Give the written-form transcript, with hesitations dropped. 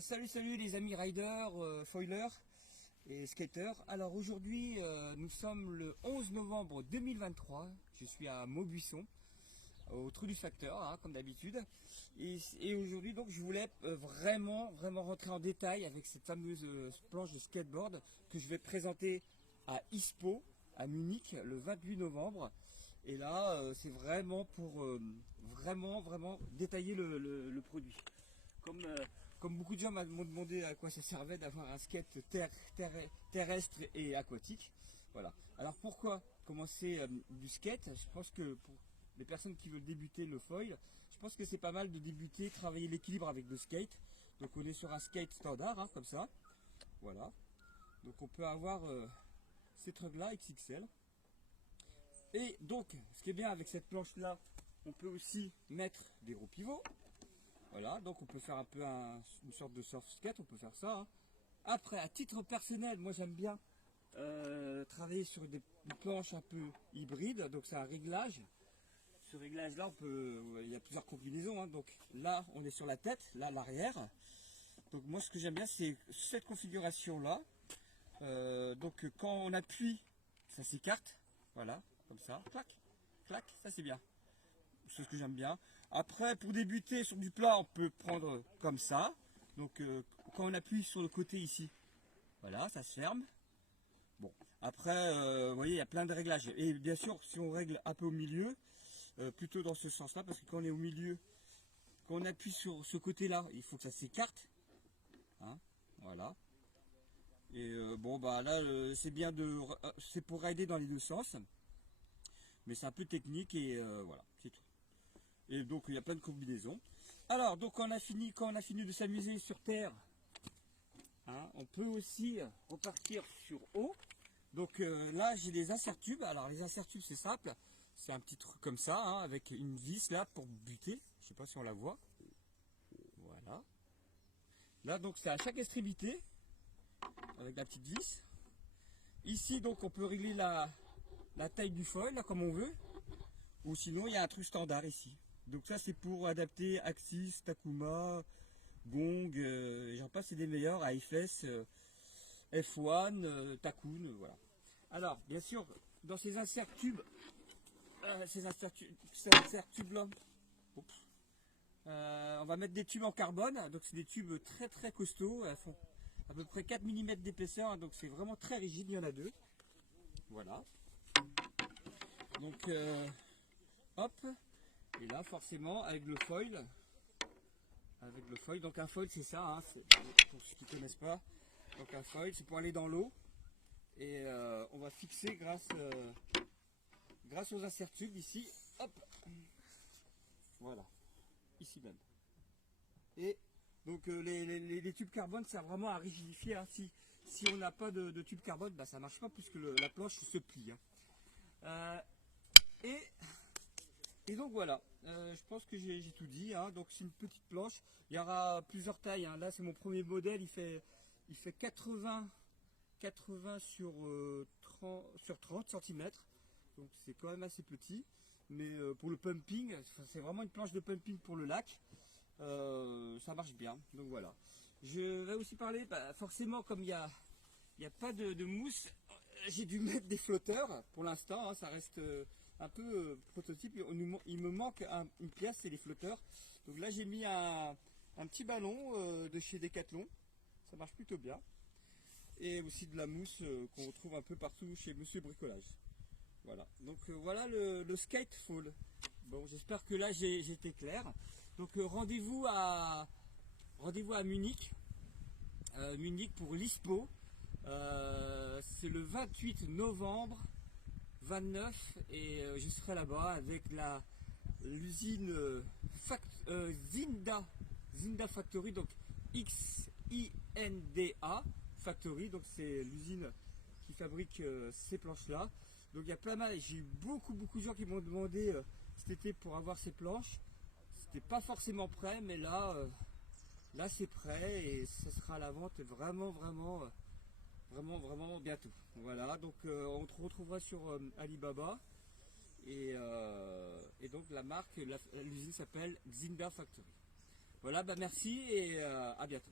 Salut les amis riders, foilers et skaters. Alors aujourd'hui nous sommes le 11 novembre 2023. Je suis à Maubuisson, au Trou du Facteur, hein, comme d'habitude. Et aujourd'hui donc je voulais vraiment rentrer en détail avec cette fameuse planche de skateboard que je vais présenter à ISPO à Munich le 28 novembre. Et là c'est vraiment pour vraiment détailler le produit. Comme beaucoup de gens m'ont demandé à quoi ça servait d'avoir un skate terrestre et aquatique. Voilà. Alors pourquoi commencer du skate? Je pense que pour les personnes qui veulent débuter le foil, je pense que c'est pas mal de débuter, travailler l'équilibre avec le skate. Donc on est sur un skate standard, hein, comme ça. Voilà. Donc on peut avoir ces trucs là XXL. Et donc ce qui est bien avec cette planche là, on peut aussi mettre des roues pivots. Voilà, donc on peut faire un peu une sorte de surf skate, on peut faire ça. Hein. Après, à titre personnel, moi j'aime bien travailler sur une planche un peu hybride, donc c'est un réglage. Ce réglage là, il y a plusieurs combinaisons. Hein. Donc là, on est sur la tête, là l'arrière. Donc moi ce que j'aime bien, c'est cette configuration là. Donc quand on appuie, ça s'écarte. Voilà, comme ça, clac, clac, ça c'est bien. C'est ce que j'aime bien. Après, pour débuter sur du plat, on peut prendre comme ça. Donc quand on appuie sur le côté ici, voilà, ça se ferme. Bon, après, vous voyez, il y a plein de réglages. Et bien sûr, si on règle un peu au milieu, plutôt dans ce sens-là, parce que quand on est au milieu, quand on appuie sur ce côté-là, il faut que ça s'écarte. Hein, voilà. Et bon, bah là, c'est bien c'est pour rider dans les deux sens. Mais c'est un peu technique et voilà, c'est tout. Et donc il y a plein de combinaisons. Alors donc quand on a fini de s'amuser sur terre, hein, on peut aussi repartir sur eau. Donc là j'ai des insert tubes. Alors les insert tubes c'est simple, c'est un petit truc comme ça, hein, avec une vis là pour buter. Je sais pas si on la voit. Voilà. Là donc c'est à chaque extrémité avec la petite vis. Ici donc on peut régler la taille du foil là comme on veut. Ou sinon il y a un truc standard ici. Donc ça c'est pour adapter Axis, Takuma, Gong, j'en passe, c'est des meilleurs, AFS, F1, Takun, voilà. Alors bien sûr dans ces insert tubes, là, on va mettre des tubes en carbone, donc c'est des tubes très costauds, elles font à peu près 4 mm d'épaisseur, hein, donc c'est vraiment très rigide, il y en a deux. Voilà. Donc hop. Et là forcément avec le foil, donc un foil c'est ça, hein, pour ceux qui ne connaissent pas, donc un foil c'est pour aller dans l'eau et on va fixer grâce aux insert tubes ici, hop, voilà, ici même. Et donc les tubes carbone servent vraiment à rigidifier, hein. Si on n'a pas de tube carbone, bah, ça ne marche pas puisque la planche se plie. Hein. Et donc voilà, je pense que j'ai tout dit, hein. Donc c'est une petite planche, il y aura plusieurs tailles, hein. Là c'est mon premier modèle, il fait 80 sur 30 cm, donc c'est quand même assez petit, mais pour le pumping, c'est vraiment une planche de pumping pour le lac, ça marche bien, donc voilà. Je vais aussi parler, bah, forcément comme il n'y a pas de mousse, j'ai dû mettre des flotteurs pour l'instant, hein, ça reste un peu prototype. Il me manque une pièce, c'est les flotteurs. Donc là j'ai mis un petit ballon de chez Decathlon, ça marche plutôt bien. Et aussi de la mousse qu'on retrouve un peu partout chez Monsieur Bricolage. Voilà, donc voilà le skate fall. Bon, j'espère que là j'ai été clair. Donc rendez-vous à Munich. Munich pour l'ISPO. C'est le 28 novembre 29 et je serai là-bas avec l'usine Zinda Factory, donc XINDA Factory, donc c'est l'usine qui fabrique ces planches là. Donc il y a plein mal, j'ai eu beaucoup de gens qui m'ont demandé cet été pour avoir ces planches. C'était pas forcément prêt, mais là c'est prêt et ça sera à la vente vraiment bientôt. Voilà, donc on te retrouvera sur Alibaba et donc la marque, l'usine s'appelle Zinda Factory. Voilà, bah merci et à bientôt.